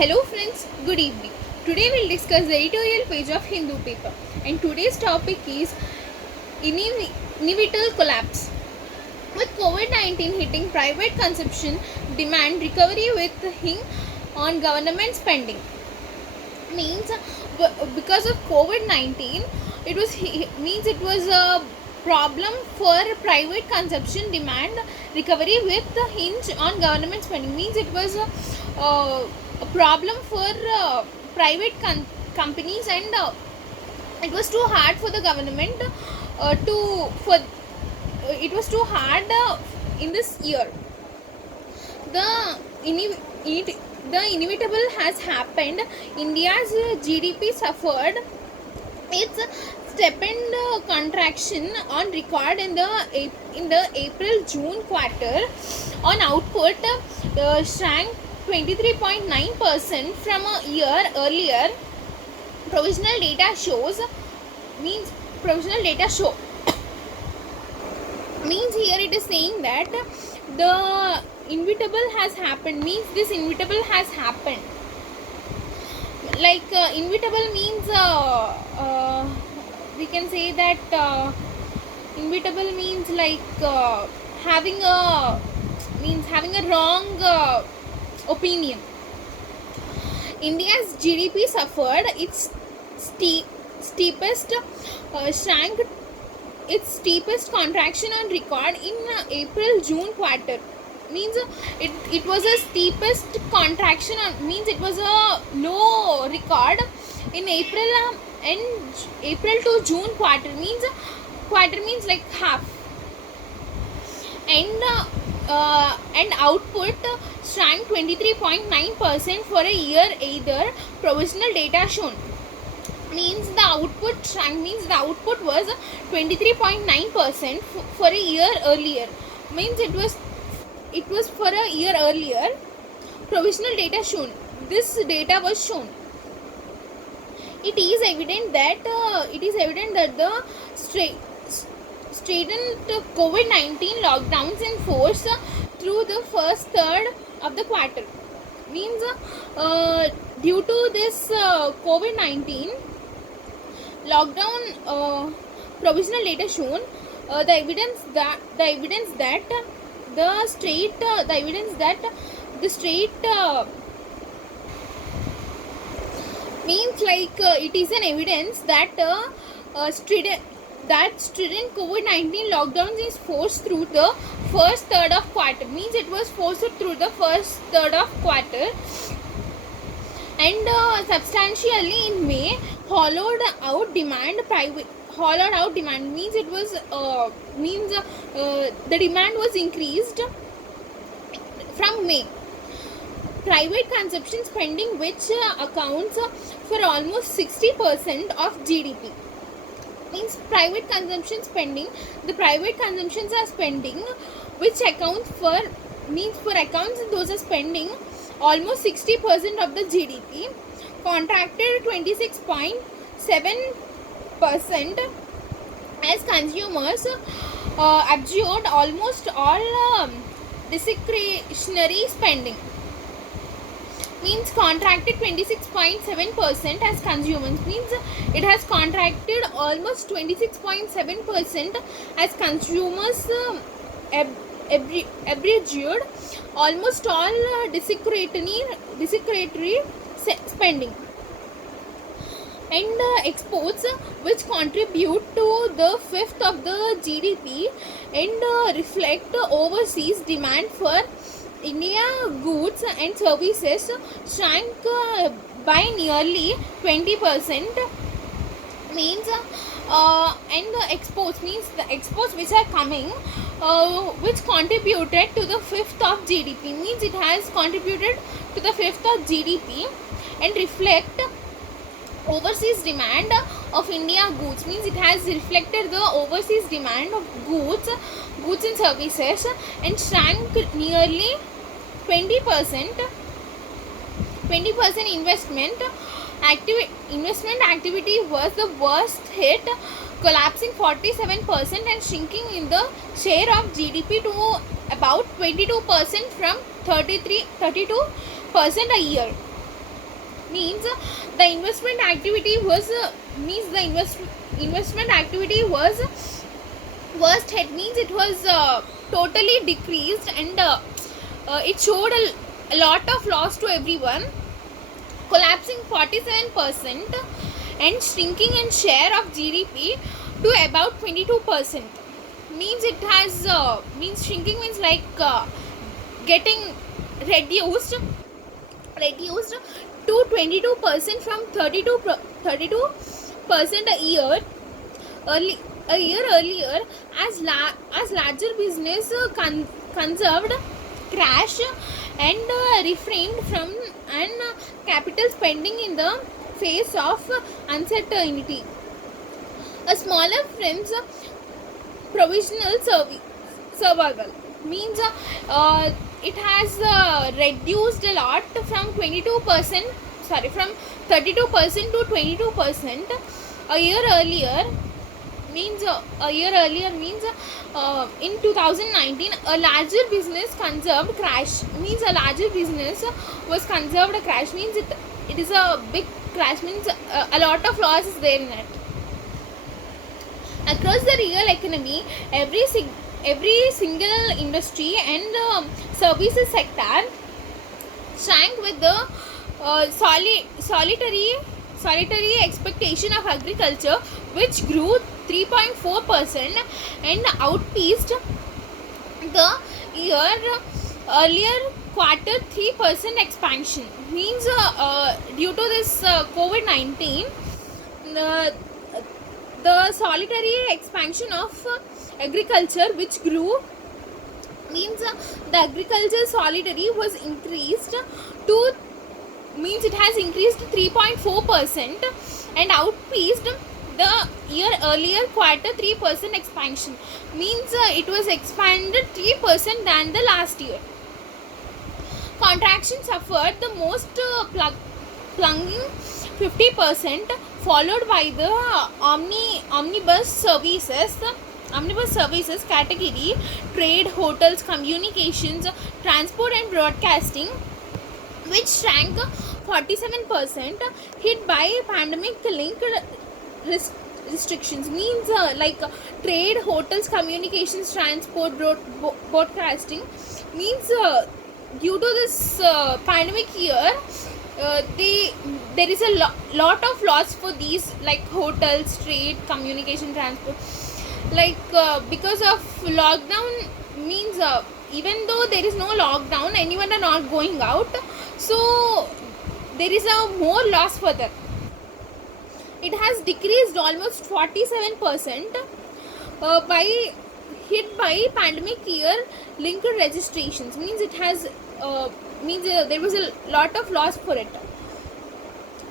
Hello friends, good evening. Today we'll discuss the editorial page of Hindu paper, and today's topic is inevitable collapse. With COVID-19 hitting private consumption demand recovery with hing on government spending. Means because of COVID-19 it was a problem for private consumption demand recovery with the hinge on government spending. Means it was a problem for private companies, and it was too hard for the government it was too hard in this year. The inevitable has happened. India's GDP suffered its stipend contraction on record in the April-June quarter. On output shrank 23.9% from a year earlier. Provisional data shows means here it is saying that the inevitable has happened. Means this inevitable has happened. Like inevitable means we can say that inevitable means like having a wrong opinion. India's GDP suffered its steepest shrank its steepest contraction on record in April-June quarter. Means it was a steepest contraction means it was a low record in April to June quarter. Means like half. And output shrank 23.9% for a year either. Provisional data shown. Means the output shrank, means the output was 23.9% for a year earlier. Means it was for a year earlier. Provisional data shown. This data was shown. It is evident that the straightened COVID-19 lockdowns in force through the first third of the quarter. Means due to this COVID-19 lockdown, provisional data shown the evidence that the straight means like it is an evidence that student COVID-19 lockdowns is forced through the first third of quarter. Means it was forced through the first third of quarter, and substantially in May hollowed out demand. Means it was the demand was increased from May. Private consumption spending, which accounts for almost 60% of GDP. Means private consumption spending, the private consumptions are spending which accounts for those are spending almost 60% of the GDP, contracted 26.7% as consumers absorbed almost all discretionary spending. Means contracted 26.7% as consumers. Means it has contracted almost 26.7% as consumers absorbed almost all discretionary spending. And exports, which contribute to the fifth of the GDP and reflect overseas demand for India goods and services, shrank by nearly 20%. Means and the exports, means the exports which are coming which contributed to the fifth of GDP. Means it has contributed to the fifth of GDP and reflect overseas demand of India goods. Means it has reflected the overseas demand of goods and services, and shrank nearly 20%. Investment activity was the worst hit, collapsing 47% and shrinking in the share of GDP to about 22% from 32% a year. means the investment activity was investment activity was worst hit, means it was totally decreased, and it showed a lot of loss to everyone, collapsing 47% and shrinking in share of GDP to about 22%. Means it has means shrinking means like getting reduced to 22% from 32% a year earlier, as larger business conserved cash and refrained from an capital spending in the face of uncertainty. A smaller firm's provisional survival, means it has reduced a lot from 32% to 22% a year earlier. Means in 2019 a larger business conserved crash, means a larger business was conserved a crash, means it is a big crash, means a lot of loss is there in it. Across the real economy, every single industry and services sector shrank with the solitary expectation of agriculture, which grew 3.4% and outpaced the earlier quarter 3% expansion. Means due to this COVID-19, the solitary expansion of agriculture, which grew, means the agriculture solitary was increased to, means it has increased 3.4% and outpaced the year earlier quarter 3% expansion, means it was expanded 3% than the last year. Contraction suffered the most, plunging 50%, followed by the omnibus services category, trade, hotels, communications, transport and broadcasting, which shrank 47%, hit by pandemic linked restrictions. Means like trade, hotels, communications, transport, broadcasting, means due to this pandemic year, there is a lot of loss for these, like hotels, trade, communication, transport, like because of lockdown. Means even though there is no lockdown, anyone are not going out, so there is a more loss for them. It has decreased almost 47% hit by pandemic year linked registrations, means it has there was a lot of loss for it.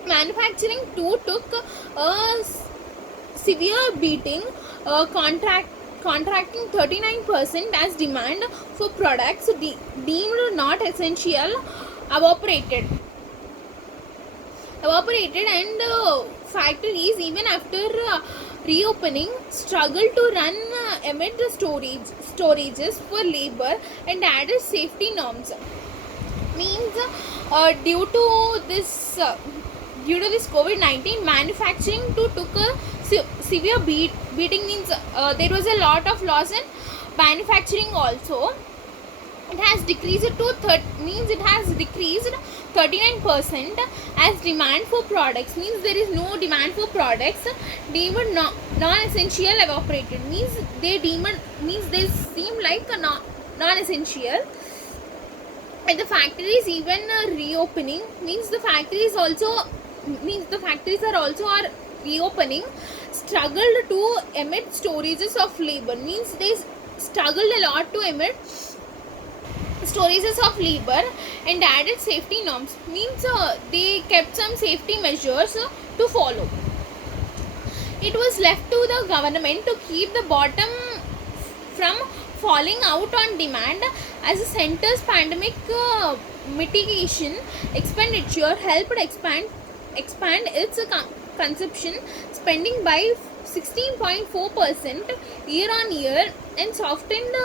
Manufacturing too took a severe beating, contracting 39% as demand for products deemed not essential evaporated, and factories, even after reopening, struggled to run amid storages for labor and added safety norms. Means due to this COVID-19, manufacturing too took a severe beating, means there was a lot of loss in manufacturing also. It has decreased to 39% as demand for products, means there is no demand for products deemed non-essential evaporated, means they seem like a non-essential. And the factories even reopening, means the factories are reopening, struggled to emit storages of labor, means they struggled a lot to emit storages of labor and added safety norms, means they kept some safety measures to follow. It was left to the government to keep the bottom from falling out on demand, as the center's pandemic mitigation expenditure helped expand its consumption spending by 16.4% year on year and softened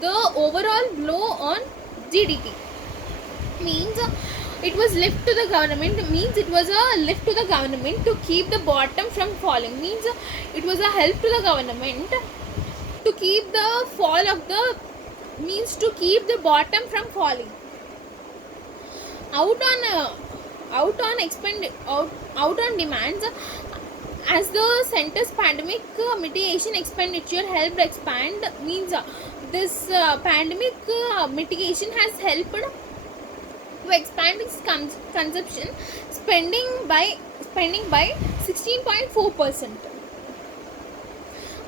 the overall blow on GDP. Means It was left to the government means it was a lift to the government to keep the bottom from falling, means it was a help to the government to keep the fall of the, means to keep the bottom from falling. Out on out on demands, as the center's pandemic mitigation expenditure helped expand, means this pandemic mitigation has helped to expand its consumption spending by 16.4%,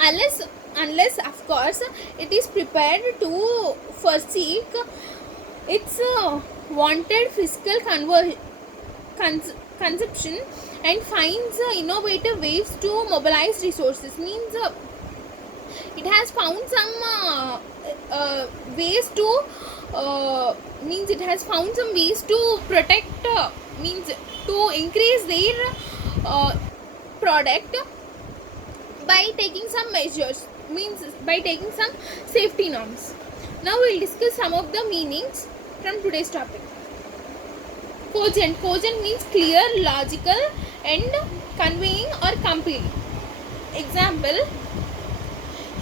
unless of course it is prepared to foresee its wanted fiscal consumption and finds innovative ways to mobilize resources, means it has found some ways to means it has found some ways to protect, means to increase their product by taking some measures, means by taking some safety norms. Now we'll discuss some of the meanings from today's topic. Cogent means clear, logical and conveying or compelling. Example,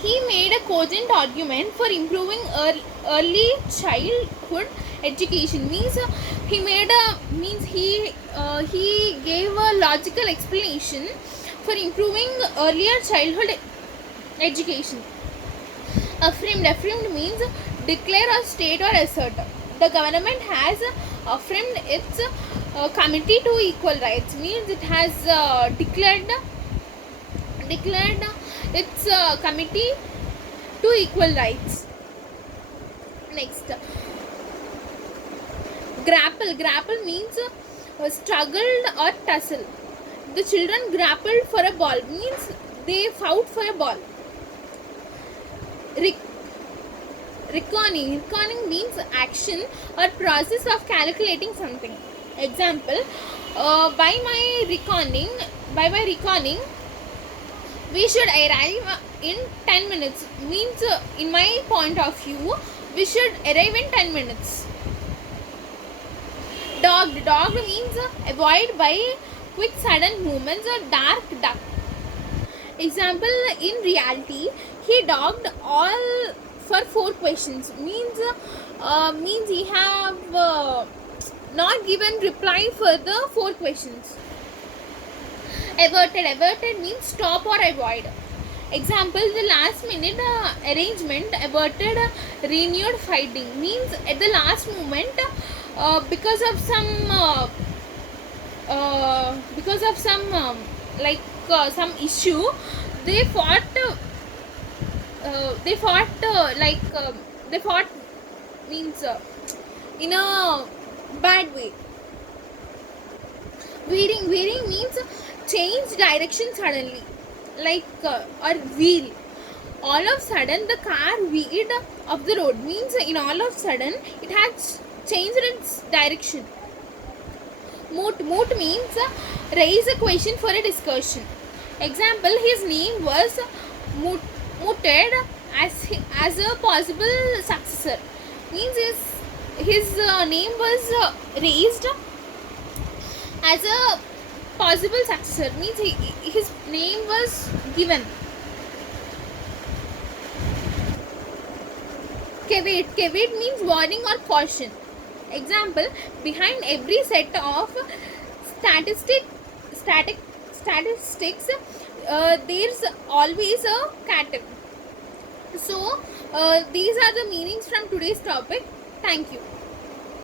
he made a cogent argument for improving early childhood education, means he made a, means he gave a logical explanation for improving earlier childhood education. Affirmed means declare or state or assert. The government has affirmed its committee to equal rights, means it has declared its committee to equal rights. Next, grapple means struggled or tussle. The children grappled for a ball, means they fought for a ball. Reckoning means action or process of calculating something. Example, by my reckoning we should arrive in 10 minutes, means in my point of view we should arrive in 10 minutes. Dogged means avoid by quick sudden movements or dark duck. Example, in reality he dogged all for 4 questions, means he have not given reply for the 4 questions. Averted means stop or avoid. Example, the last minute arrangement averted renewed fighting, means at the last moment because of some some issue they fought means in a bad way. Veering means change direction suddenly, or wheel. All of a sudden the car veered off the road, means in all of a sudden it has changed its direction. Moot means raise a question for a discussion. Example, his name was mooted as a possible successor, means his name was raised as a possible successor, means his name was given. Caveat means warning or caution. Example, behind every set of statistics there's always a caveat. So these are the meanings from today's topic. Thank you.